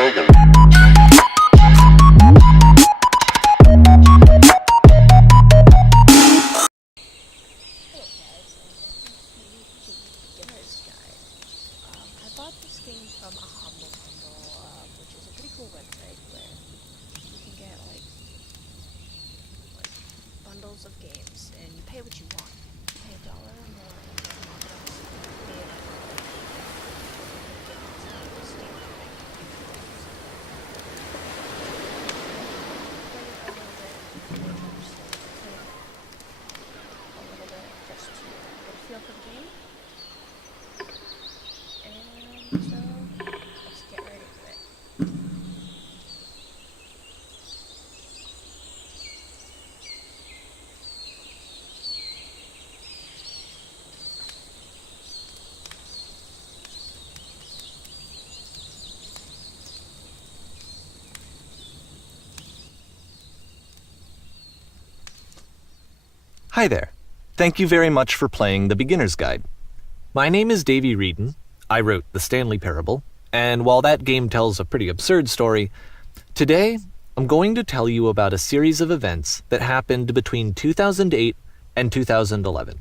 Sagan. Beginner's Guide. I bought this game from a Humble Bundle, which is a pretty cool website where you can get like bundles of games and you pay what you want. You pay $1 or more and you can lock it on just to get a feel for the game. And so, let's get right into it. Hi there. Thank you very much for playing The Beginner's Guide. My name is Davey Reedon. I wrote The Stanley Parable, and while that game tells a pretty absurd story, today I'm going to tell you about a series of events that happened between 2008 and 2011.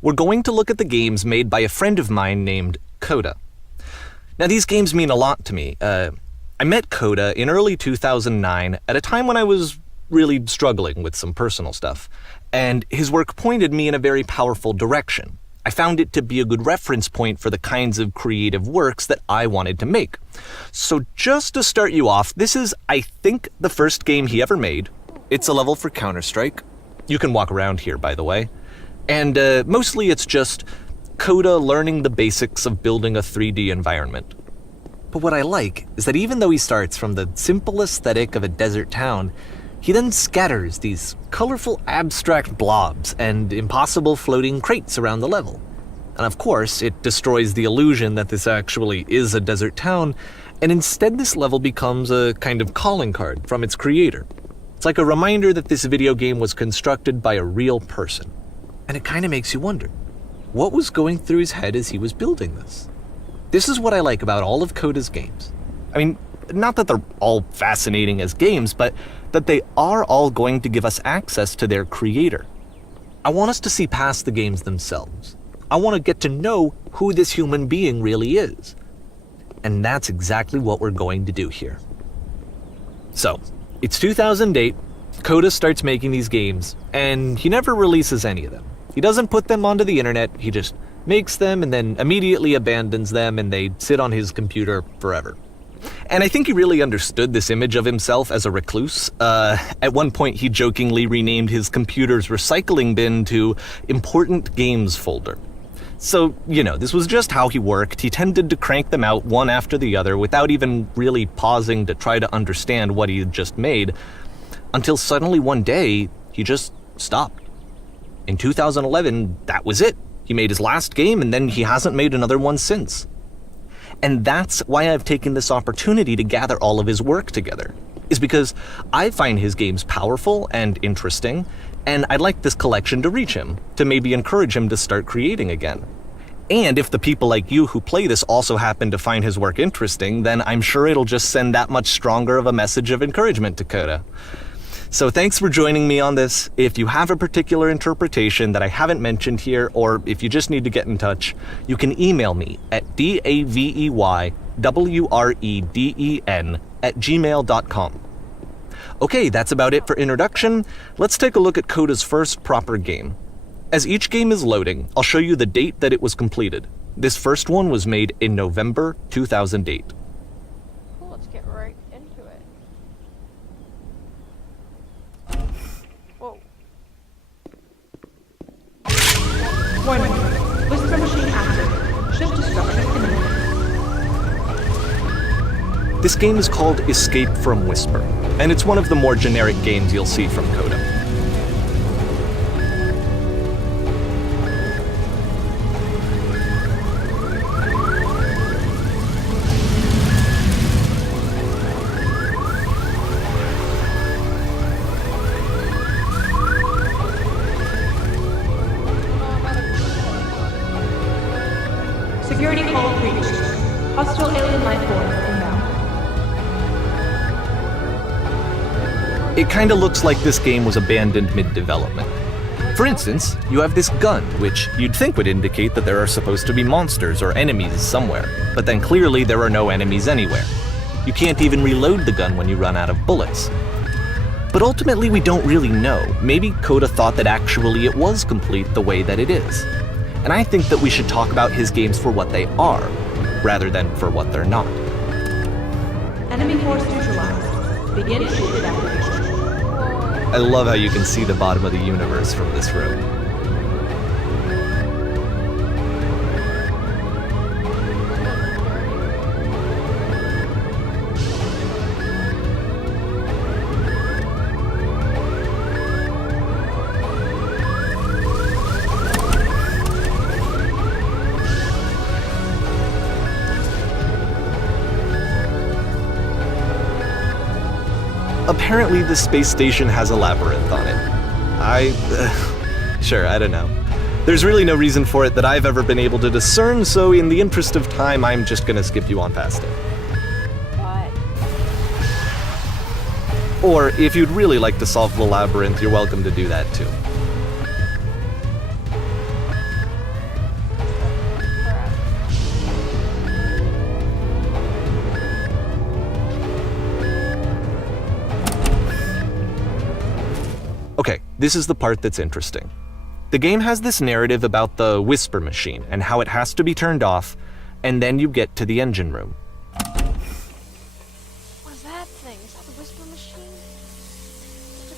We're going to look at the games made by a friend of mine named Coda. Now, these games mean a lot to me. I met Coda in early 2009 at a time when I was really struggling with some personal stuff, and his work pointed me in a very powerful direction. I found it to be a good reference point for the kinds of creative works that I wanted to make. So just to start you off, this is, I think, the first game he ever made. It's a level for Counter-Strike. You can walk around here, by the way. And mostly it's just Coda learning the basics of building a 3D environment. But what I like is that even though he starts from the simple aesthetic of a desert town, he then scatters these colorful abstract blobs and impossible floating crates around the level. And of course, it destroys the illusion that this actually is a desert town, and instead this level becomes a kind of calling card from its creator. It's like a reminder that this video game was constructed by a real person. And it kind of makes you wonder, what was going through his head as he was building this? This is what I like about all of Coda's games. I mean, not that they're all fascinating as games, but that they are all going to give us access to their creator. I want us to see past the games themselves. I want to get to know who this human being really is. And that's exactly what we're going to do here. So, it's 2008, Coda starts making these games, and he never releases any of them. He doesn't put them onto the internet, he just makes them and then immediately abandons them and they sit on his computer forever. And I think he really understood this image of himself as a recluse. At one point, he jokingly renamed his computer's recycling bin to Important Games Folder. So, you know, this was just how he worked. He tended to crank them out one after the other without even really pausing to try to understand what he had just made, until suddenly one day, he just stopped. In 2011, that was it. He made his last game and then he hasn't made another one since. And that's why I've taken this opportunity to gather all of his work together, is because I find his games powerful and interesting, and I'd like this collection to reach him, to maybe encourage him to start creating again. And if the people like you who play this also happen to find his work interesting, then I'm sure it'll just send that much stronger of a message of encouragement to Coda. So thanks for joining me on this. If you have a particular interpretation that I haven't mentioned here, or if you just need to get in touch, you can email me at daveywreden@gmail.com. Okay, that's about it for introduction. Let's take a look at Coda's first proper game. As each game is loading, I'll show you the date that it was completed. This first one was made in November 2008. Cool, let's get right into it. Whoa. Warning. Whisper machine active. Shift destruction imminent. This game is called Escape from Whisper, and it's one of the more generic games you'll see from Coda. Security call reached. Hostile alien life form inbound. It kinda looks like this game was abandoned mid-development. For instance, you have this gun, which you'd think would indicate that there are supposed to be monsters or enemies somewhere, but then clearly there are no enemies anywhere. You can't even reload the gun when you run out of bullets. But ultimately we don't really know. Maybe Coda thought that actually it was complete the way that it is. And I think that we should talk about his games for what they are, rather than for what they're not. Enemy force neutralized. Begin shield activation. I love how you can see the bottom of the universe from this room. Apparently, this space station has a labyrinth on it. Sure, I don't know. There's really no reason for it that I've ever been able to discern, so in the interest of time, I'm just gonna skip you on past it. What? Or, if you'd really like to solve the labyrinth, you're welcome to do that too. Okay, this is the part that's interesting. The game has this narrative about the whisper machine and how it has to be turned off, and then you get to the engine room. What's that thing? Is that the whisper machine?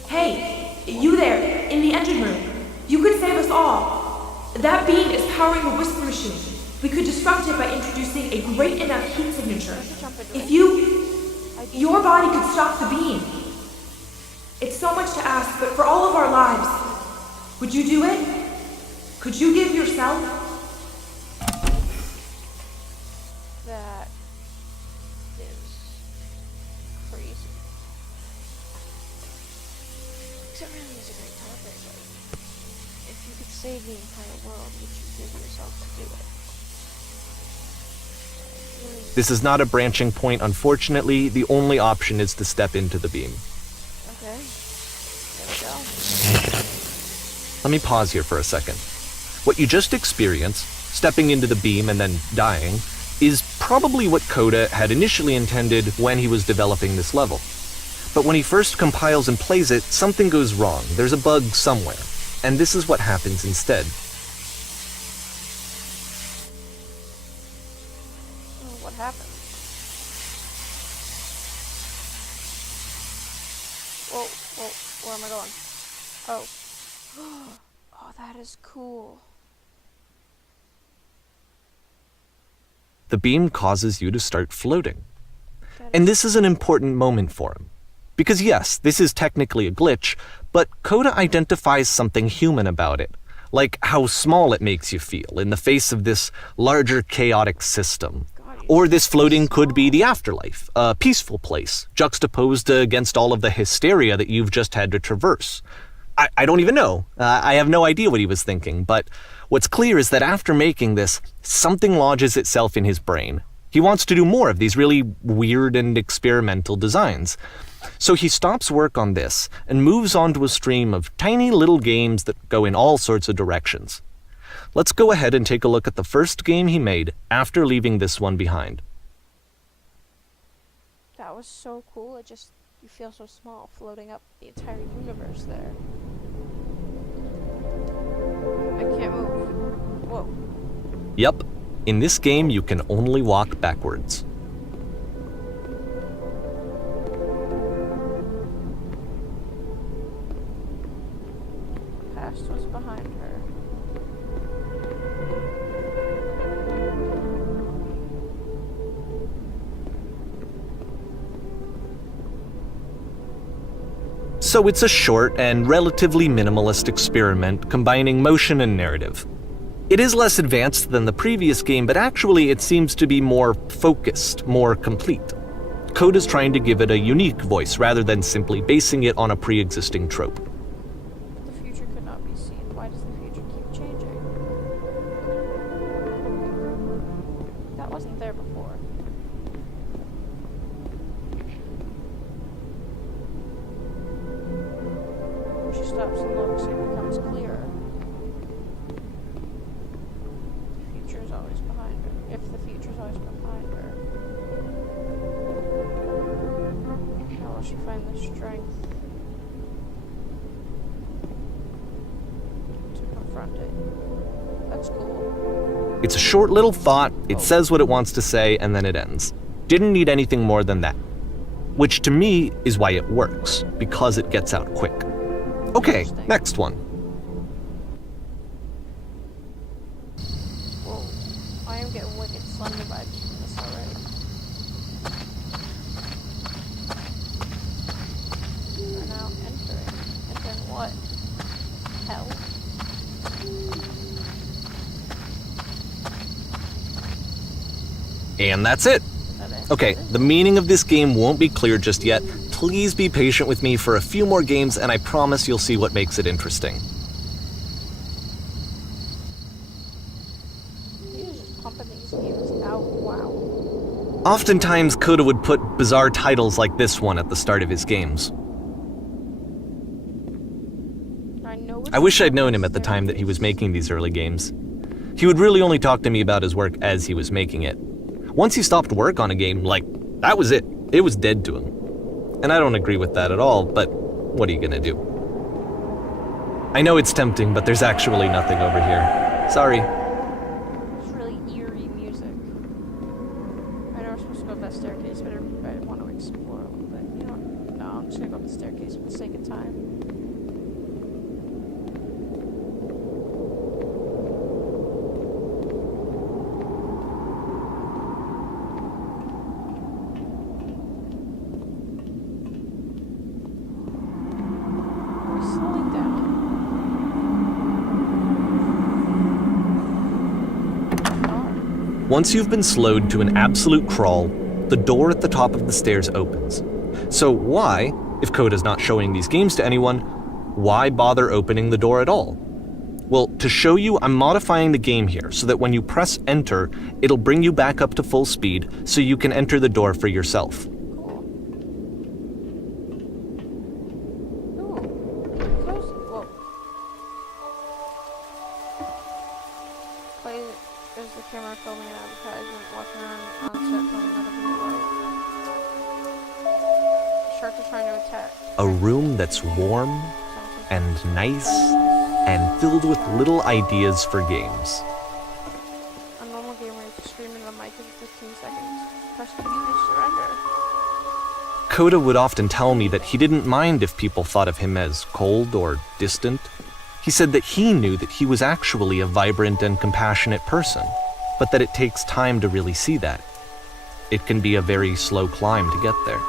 Hey, you there, in the engine room. You could save us all. That beam is powering the whisper machine. We could disrupt it by introducing a great enough heat signature. If your body could stop the beam. It's so much to ask, but for all of our lives, would you do it? Could you give yourself? That is crazy. It really is a great topic. Like, if you could save the entire world, would you give yourself to do it? Really. This is not a branching point, unfortunately. The only option is to step into the beam. Okay. There we go. Let me pause here for a second. What you just experienced, stepping into the beam and then dying, is probably what Coda had initially intended when he was developing this level. But when he first compiles and plays it, something goes wrong. There's a bug somewhere. And this is what happens instead. Oh, what happened? Whoa, where am I going? Oh. Oh, that is cool. The beam causes you to start floating. And this is an important moment for him. Because yes, this is technically a glitch, but Coda identifies something human about it, like how small it makes you feel in the face of this larger chaotic system. Or this floating could be the afterlife, a peaceful place, juxtaposed against all of the hysteria that you've just had to traverse. I don't even know. I have no idea what he was thinking, but what's clear is that after making this, something lodges itself in his brain. He wants to do more of these really weird and experimental designs. So he stops work on this and moves on to a stream of tiny little games that go in all sorts of directions. Let's go ahead and take a look at the first game he made after leaving this one behind. That was so cool. You feel so small floating up the entire universe there. I can't move. Whoa. Yup, in this game you can only walk backwards. Past was behind her. So it's a short and relatively minimalist experiment combining motion and narrative. It is less advanced than the previous game, but actually it seems to be more focused, more complete. Coda's trying to give it a unique voice rather than simply basing it on a pre-existing trope. The future could not be seen. Why does the future keep changing? That wasn't there before. stops and looks, it becomes clearer. The future's always behind her. If the future's always behind her, how will she find the strength to confront it? That's cool. It's a short little thought, it says what it wants to say, and then it ends. Didn't need anything more than that. Which to me is why it works, because it gets out quick. Okay, next one. Whoa, I am getting wicked Slender vibes from this already. We're now entering. Entering what? Hell? And that's it. Okay, the meaning of this game won't be clear just yet. Please be patient with me for a few more games, and I promise you'll see what makes it interesting. You're just pumping these games out. Wow. Oftentimes, Coda would put bizarre titles like this one at the start of his games. I wish I'd known him at the time that he was making these early games. He would really only talk to me about his work as he was making it. Once he stopped work on a game, that was it. It was dead to him. And I don't agree with that at all, but what are you gonna do? I know it's tempting, but there's actually nothing over here. Sorry. It's really eerie music. I know we're supposed to go up that staircase, but I want to explore a little bit. You know what? No, I'm just gonna go up the staircase for the sake of time. Once you've been slowed to an absolute crawl, the door at the top of the stairs opens. So why, if Coda's not showing these games to anyone, why bother opening the door at all? Well, to show you, I'm modifying the game here so that when you press enter, it'll bring you back up to full speed so you can enter the door for yourself. There's the camera filming an advertisement, walking around on set filming out of blue light. Shark is trying to attack. A room that's warm and nice and filled with little ideas for games. A normal gamer is screaming in the mic in 15 seconds. Press Q to surrender. Coda would often tell me that he didn't mind if people thought of him as cold or distant. He said that he knew that he was actually a vibrant and compassionate person, but that it takes time to really see that. It can be a very slow climb to get there.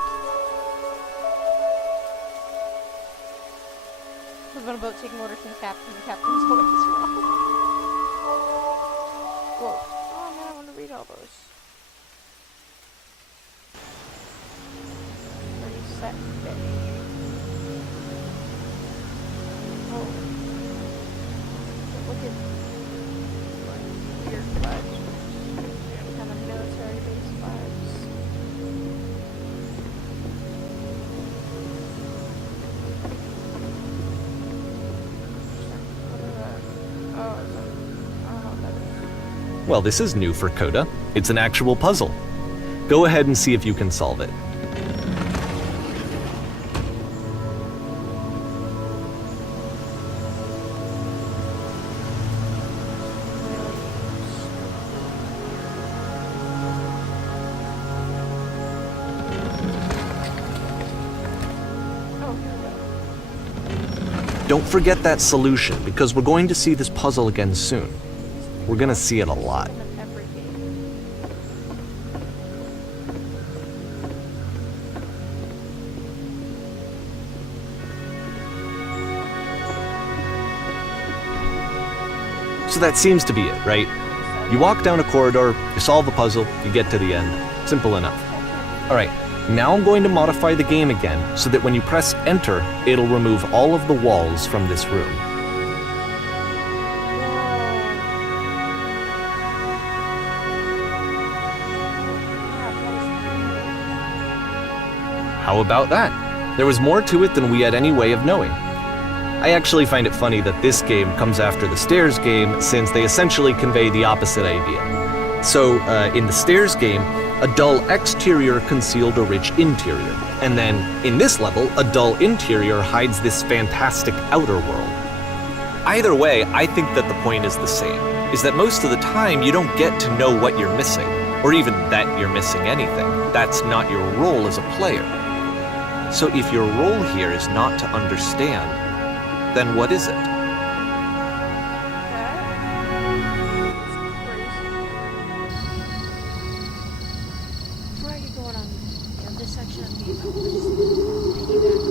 Live on a boat taking orders from the captain's always wrong. Whoa. Oh man, I want to read all those. Reset fish. Oh. Look at weird vibes. Kind of military base vibes. Well, this is new for Coda. It's an actual puzzle. Go ahead and see if you can solve it. Don't forget that solution, because we're going to see this puzzle again soon. We're gonna see it a lot. So that seems to be it, right? You walk down a corridor, you solve a puzzle, you get to the end. Simple enough. Alright, now I'm going to modify the game again so that when you press enter, it'll remove all of the walls from this room. How about that? There was more to it than we had any way of knowing. I actually find it funny that this game comes after the Stairs game, since they essentially convey the opposite idea. So, in the Stairs game, a dull exterior concealed a rich interior, and then, in this level, a dull interior hides this fantastic outer world. Either way, I think that the point is the same, is that most of the time you don't get to know what you're missing, or even that you're missing anything. That's not your role as a player. So if your role here is not to understand, then what is it? Before I get going on this section of the game, I want to just piggyback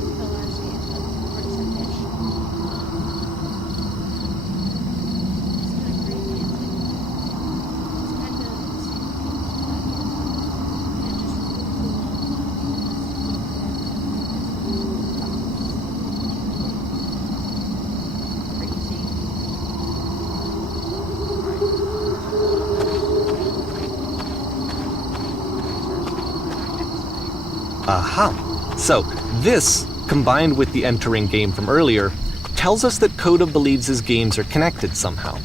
on the last game that I've already said pitch. It's kind of crazy. It's kind of the same people and just really Aha! So, this, combined with the entering game from earlier, tells us that Coda believes his games are connected somehow.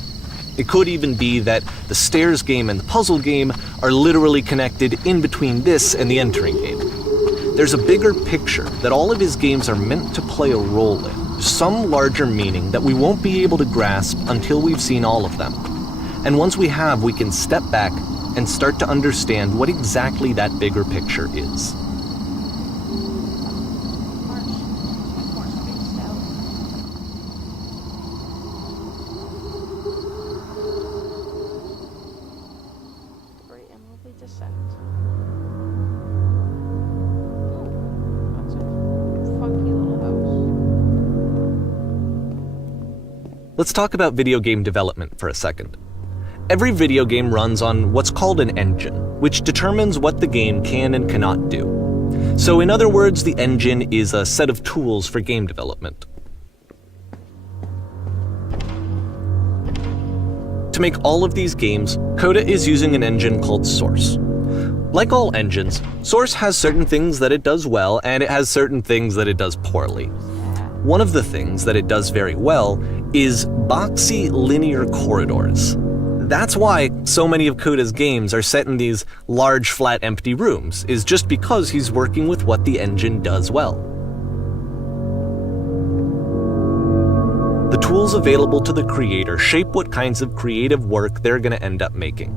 It could even be that the Stairs game and the puzzle game are literally connected in between this and the entering game. There's a bigger picture that all of his games are meant to play a role in, some larger meaning that we won't be able to grasp until we've seen all of them. And once we have, we can step back and start to understand what exactly that bigger picture is. descent. Oh, that's a funky little house. Let's talk about video game development for a second. Every video game runs on what's called an engine, which determines what the game can and cannot do. So in other words, the engine is a set of tools for game development. To make all of these games, Coda is using an engine called Source. Like all engines, Source has certain things that it does well, and it has certain things that it does poorly. One of the things that it does very well is boxy linear corridors. That's why so many of Coda's games are set in these large, flat, empty rooms, is just because he's working with what the engine does well. The tools available to the creator shape what kinds of creative work they're going to end up making.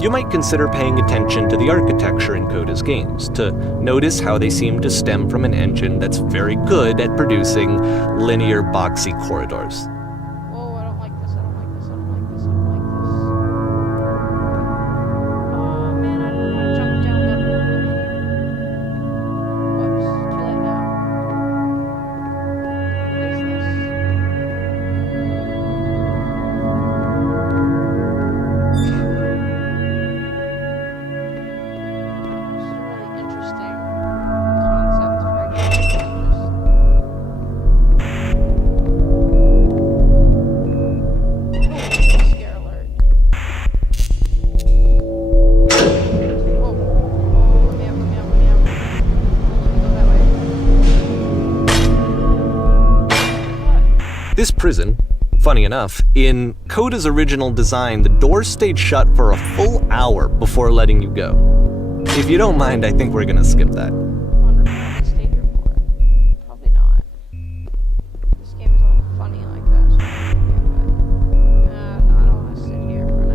You might consider paying attention to the architecture in Coda's games, to notice how they seem to stem from an engine that's very good at producing linear, boxy corridors. Whoa, I don't like this, I don't like this, I don't like this, I don't like this. Oh man, I don't want to jump down that hole. Whoops, too late now. What is this? This prison, funny enough, in Coda's original design, the doors stayed shut for a full hour before letting you go. If you don't mind, I think we're gonna skip that. I wonder if I can stay here for it. Probably not. This game is a little funny like that, so no, I don't want to sit here for an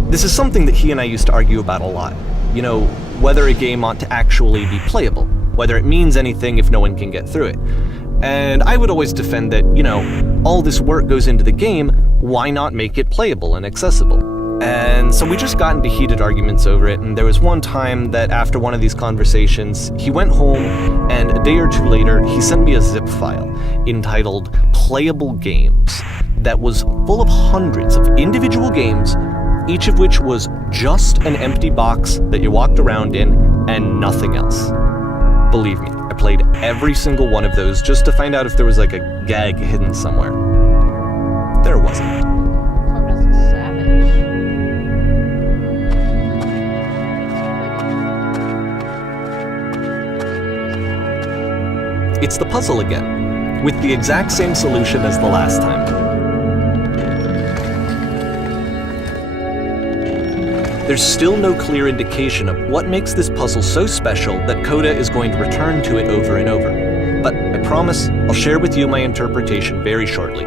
hour. This is something that he and I used to argue about a lot. You know, whether a game ought to actually be playable, whether it means anything if no one can get through it. And I would always defend that, you know, all this work goes into the game, why not make it playable and accessible? And so we just got into heated arguments over it, and there was one time that after one of these conversations, he went home, and a day or two later, he sent me a zip file entitled Playable Games that was full of hundreds of individual games, each of which was just an empty box that you walked around in and nothing else. Believe me, I played every single one of those just to find out if there was like a gag hidden somewhere. There wasn't. Coda's a savage. It's the puzzle again, with the exact same solution as the last time. There's still no clear indication of what makes this puzzle so special that Coda is going to return to it over and over. But I promise I'll share with you my interpretation very shortly.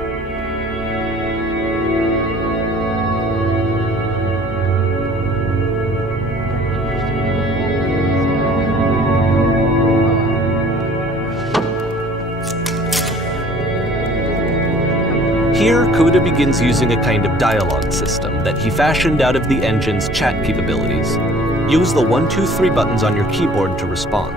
Here, Coda begins using a kind of dialogue system that he fashioned out of the engine's chat capabilities. Use the 1, 2, 3 buttons on your keyboard to respond.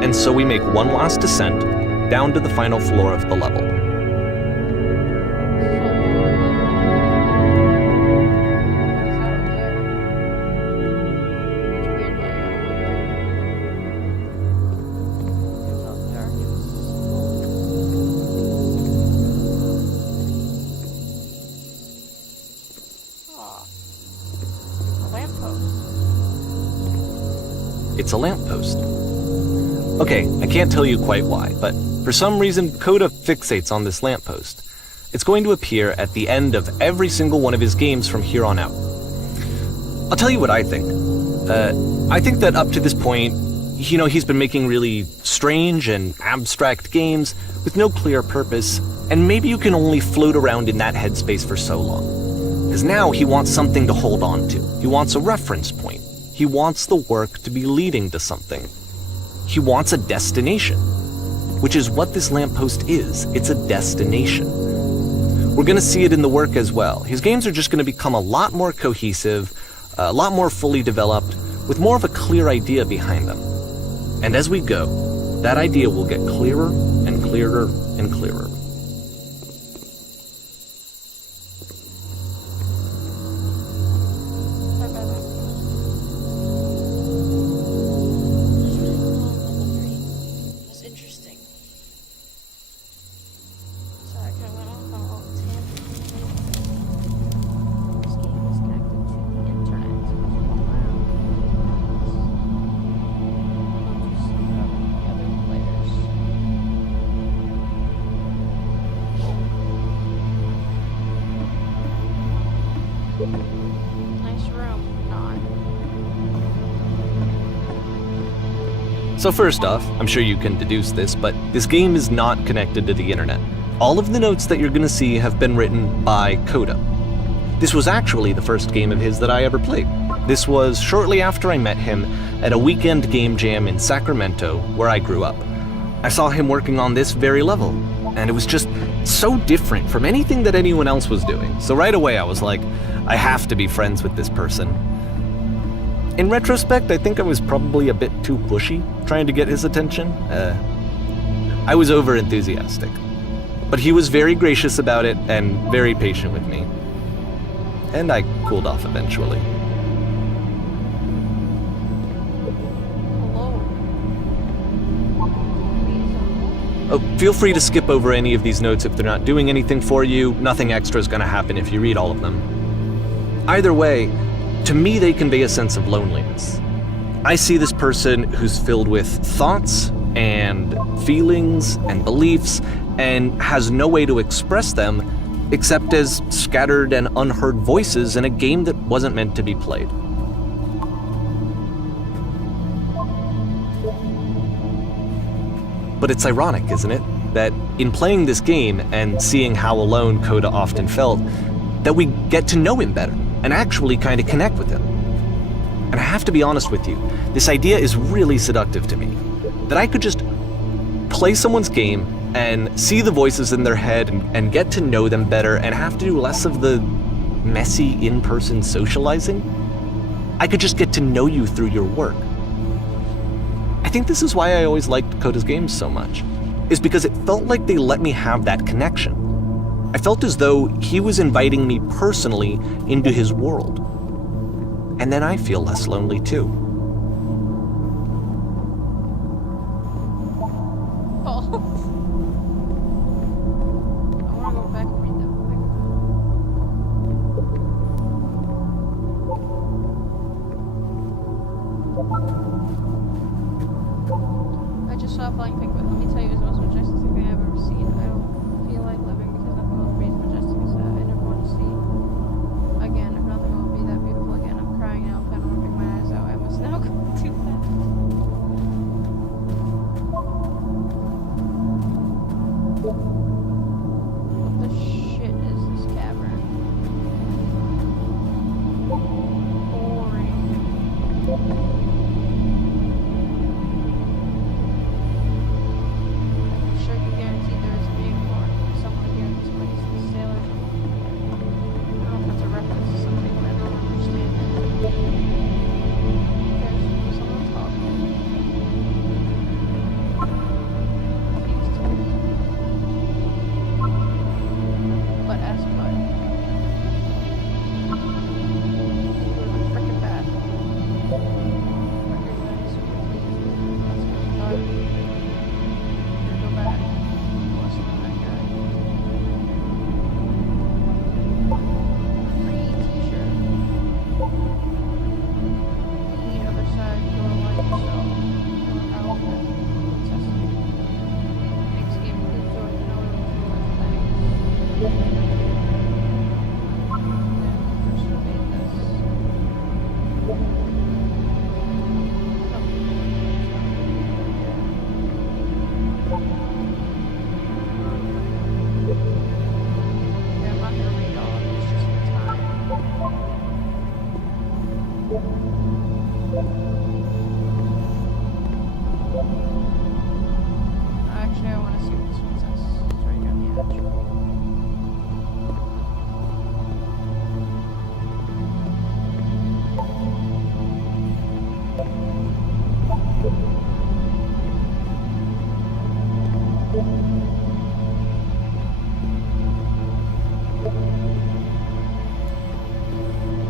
And so we make one last descent down to the final floor of the level. It's a lamppost. Okay, I can't tell you quite why, but for some reason Coda fixates on this lamppost. It's going to appear at the end of every single one of his games from here on out. I'll tell you what I think. I think that up to this point, he's been making really strange and abstract games with no clear purpose, and maybe you can only float around in that headspace for so long. Because now he wants something to hold on to. He wants a reference point. He wants the work to be leading to something. He wants a destination, which is what this lamppost is. It's a destination. We're going to see it in the work as well. His games are just going to become a lot more cohesive, a lot more fully developed, with more of a clear idea behind them. And as we go, that idea will get clearer and clearer and clearer. Nice room. Not. So first off, I'm sure you can deduce this, but this game is not connected to the internet. All of the notes that you're gonna see have been written by Coda. This was actually the first game of his that I ever played. This was shortly after I met him at a weekend game jam in Sacramento, where I grew up. I saw him working on this very level, and it was just so different from anything that anyone else was doing. So right away I was like, I have to be friends with this person. In retrospect, I think I was probably a bit too pushy, trying to get his attention. I was over-enthusiastic. But he was very gracious about it and very patient with me. And I cooled off eventually. Hello. Oh, feel free to skip over any of these notes if they're not doing anything for you. Nothing extra is going to happen if you read all of them. Either way, to me they convey a sense of loneliness. I see this person who's filled with thoughts and feelings and beliefs and has no way to express them except as scattered and unheard voices in a game that wasn't meant to be played. But it's ironic, isn't it, that in playing this game and seeing how alone Coda often felt, that we get to know him better and actually kind of connect with him. And I have to be honest with you, this idea is really seductive to me. That I could just play someone's game and see the voices in their head and get to know them better and have to do less of the messy in-person socializing. I could just get to know you through your work. I think this is why I always liked Coda's games so much, is because it felt like they let me have that connection. I felt as though he was inviting me personally into his world. And then I feel less lonely too. Oh. I want to go back and read that book. I just saw Flying Penguin. Let me tell you, it's the most majestic thing I've ever seen. I don't feel like living because nothing will be as majestic as that. I never want to see again. If nothing will be that beautiful again, I'm crying now. If I don't pick my eyes out, I must now go do that. What the shit is this cavern? Boring. I'm sure you guarantee there is a unicorn somewhere here in this place. The sailors. I don't know if that's a reference to something, but I don't understand it. There's someone talking. Please tell me. But as what? It would have been frickin' bad. Recognize you, please. That's dark. Go back. What's on that guy? Free t-shirt. The other side, your life yourself. Your outfit. Necessity. Makes game good so I can know it will do thanks. First you made this. Yeah, I'm not gonna read all of it, it's just the time. Actually, I want to see what this one says. It's right here on the edge.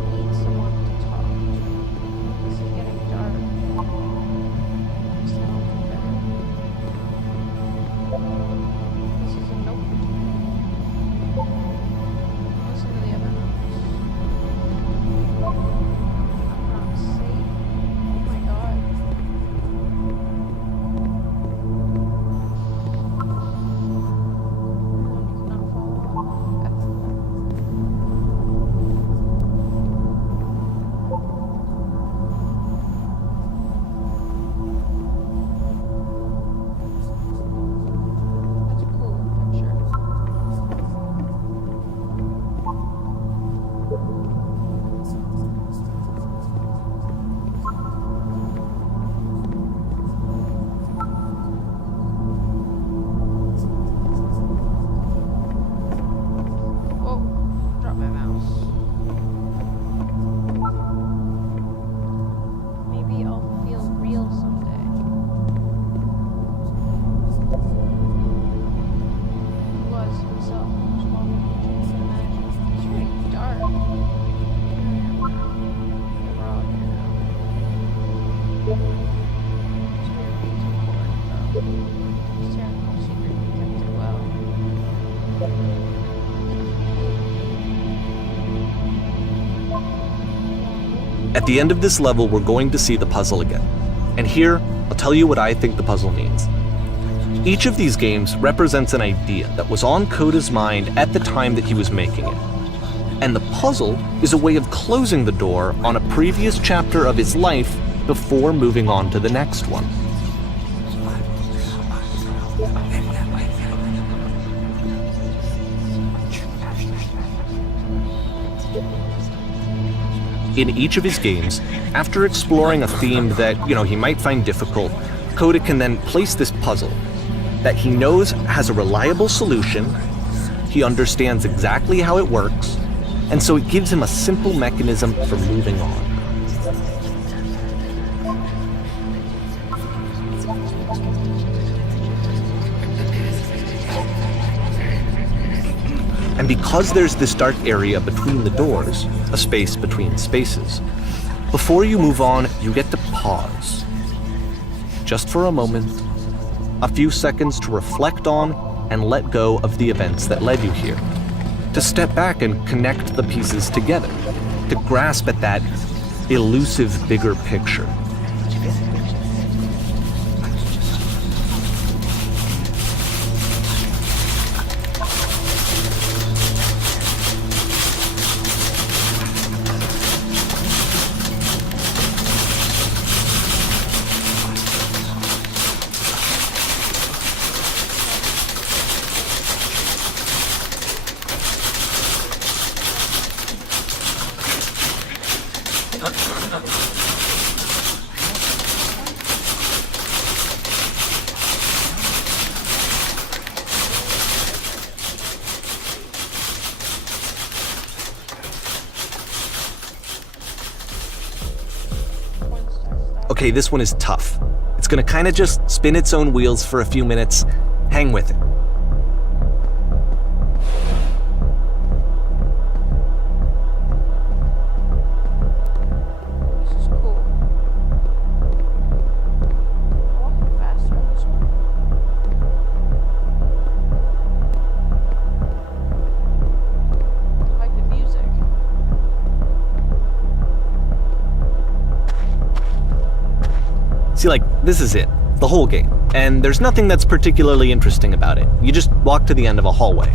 Need someone to talk to. This is getting dark. Next time I'll do better. This is a notebook. At the end of this level, we're going to see the puzzle again. And here, I'll tell you what I think the puzzle means. Each of these games represents an idea that was on Coda's mind at the time that he was making it. And the puzzle is a way of closing the door on a previous chapter of his life before moving on to the next one. In each of his games, after exploring a theme that, he might find difficult, Coda can then place this puzzle that he knows has a reliable solution, he understands exactly how it works, and so it gives him a simple mechanism for moving on. And because there's this dark area between the doors, a space between spaces, before you move on, you get to pause. Just for a moment, a few seconds to reflect on and let go of the events that led you here. To step back and connect the pieces together. To grasp at that elusive bigger picture. Okay, this one is tough. It's gonna kind of just spin its own wheels for a few minutes. Hang with it. This is cool. Walking faster on this one. I like the music. See, this is it. The whole game. And there's nothing that's particularly interesting about it. You just walk to the end of a hallway.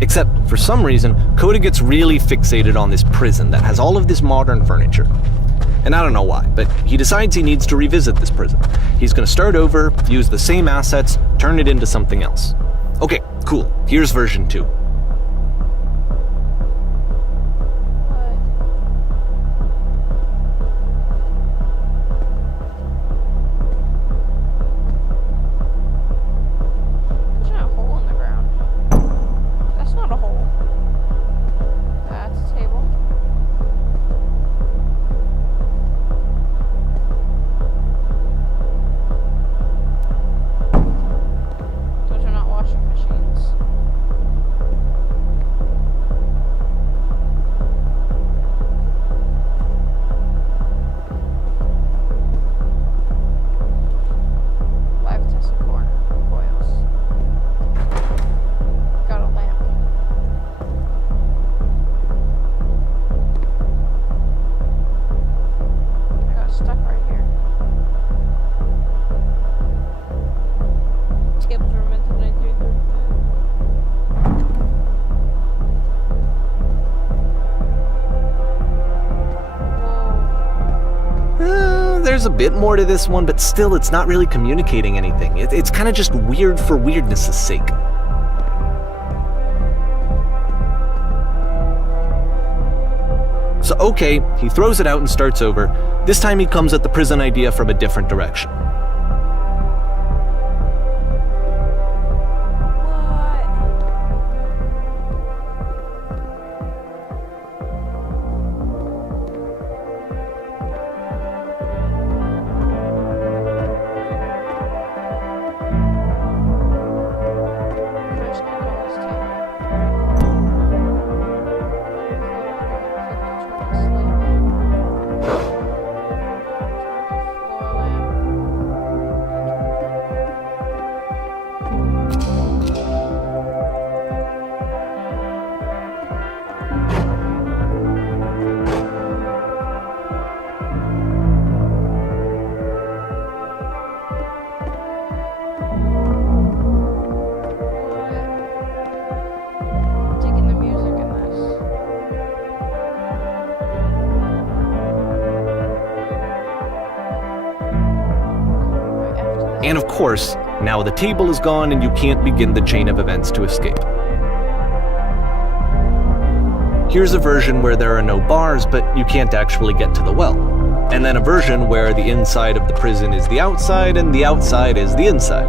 Except, for some reason, Coda gets really fixated on this prison that has all of this modern furniture. And I don't know why, but he decides he needs to revisit this prison. He's gonna start over, use the same assets, turn it into something else. Okay, cool. Here's version 2. There's a bit more to this one, but still it's not really communicating anything. It's kind of just weird for weirdness' sake. So okay, he throws it out and starts over. This time he comes at the prison idea from a different direction. And of course, now the table is gone and you can't begin the chain of events to escape. Here's a version where there are no bars, but you can't actually get to the well. And then a version where the inside of the prison is the outside and the outside is the inside.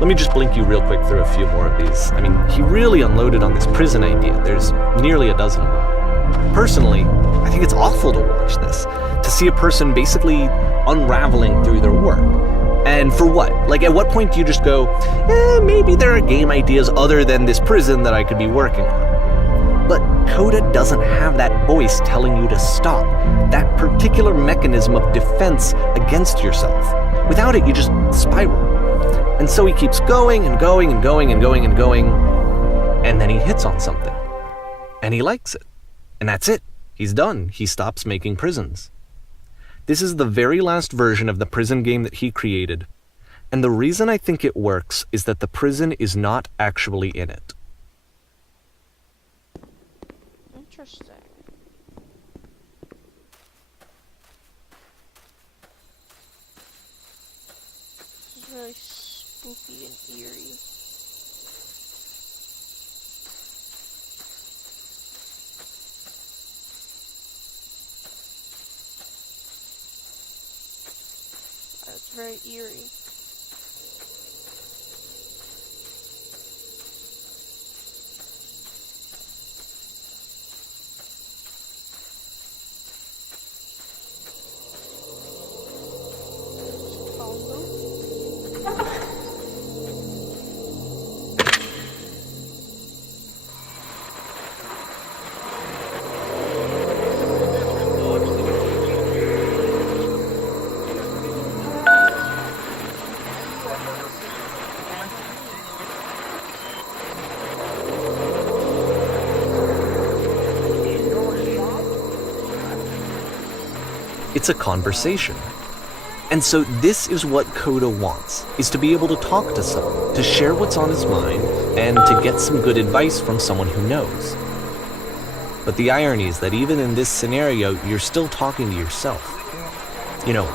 Let me just blink you real quick through a few more of these. I mean, he really unloaded on this prison idea. There's nearly a dozen of them. Personally, I think it's awful to watch this, to see a person basically unraveling through their work. And for what? Like, at what point do you just go, maybe there are game ideas other than this prison that I could be working on? But Coda doesn't have that voice telling you to stop, that particular mechanism of defense against yourself. Without it, you just spiral. And so he keeps going and going and going and going and going, and then he hits on something. And he likes it. And that's it. He's done. He stops making prisons. This is the very last version of the prison game that he created. And the reason I think it works is that the prison is not actually in it. Interesting. This is really spooky and eerie. It's very eerie. It's a conversation. And so this is what Coda wants, is to be able to talk to someone, to share what's on his mind, and to get some good advice from someone who knows. But the irony is that even in this scenario, you're still talking to yourself. You know,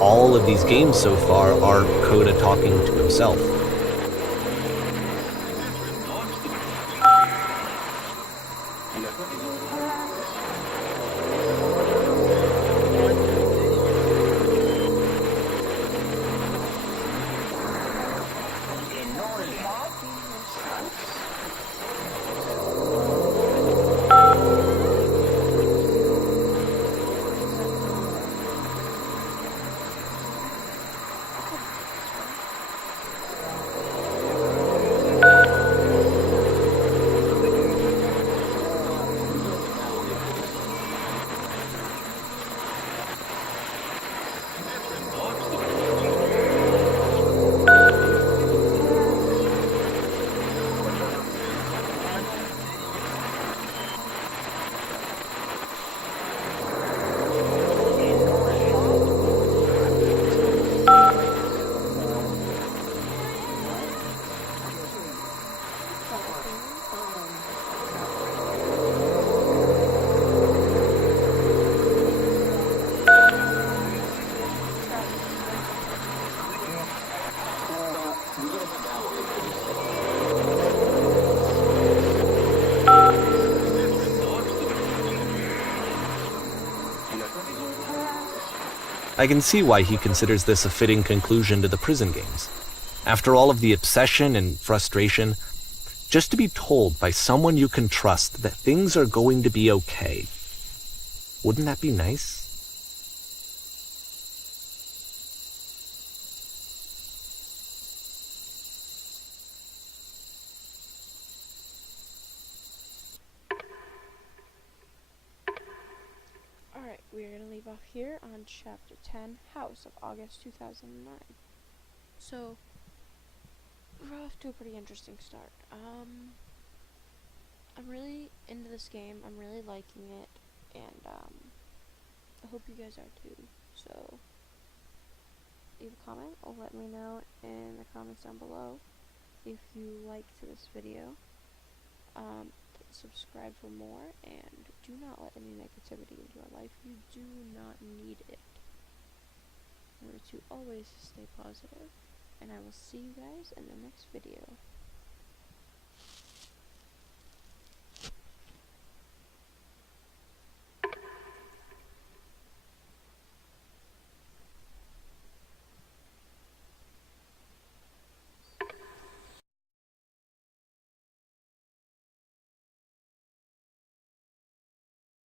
all of these games so far are Coda talking to himself. I can see why he considers this a fitting conclusion to the prison games. After all of the obsession and frustration, just to be told by someone you can trust that things are going to be okay. Wouldn't that be nice? Alright, we're going to leave off here on Chapter 10, House of August 2009. So, we're off to a pretty interesting start. I'm really into this game, I'm really liking it, and I hope you guys are too. So, leave a comment or let me know in the comments down below if you liked this video. Subscribe for more, and do not let any negativity into your life. You do not need it. Remember to always stay positive, and I will see you guys in the next video.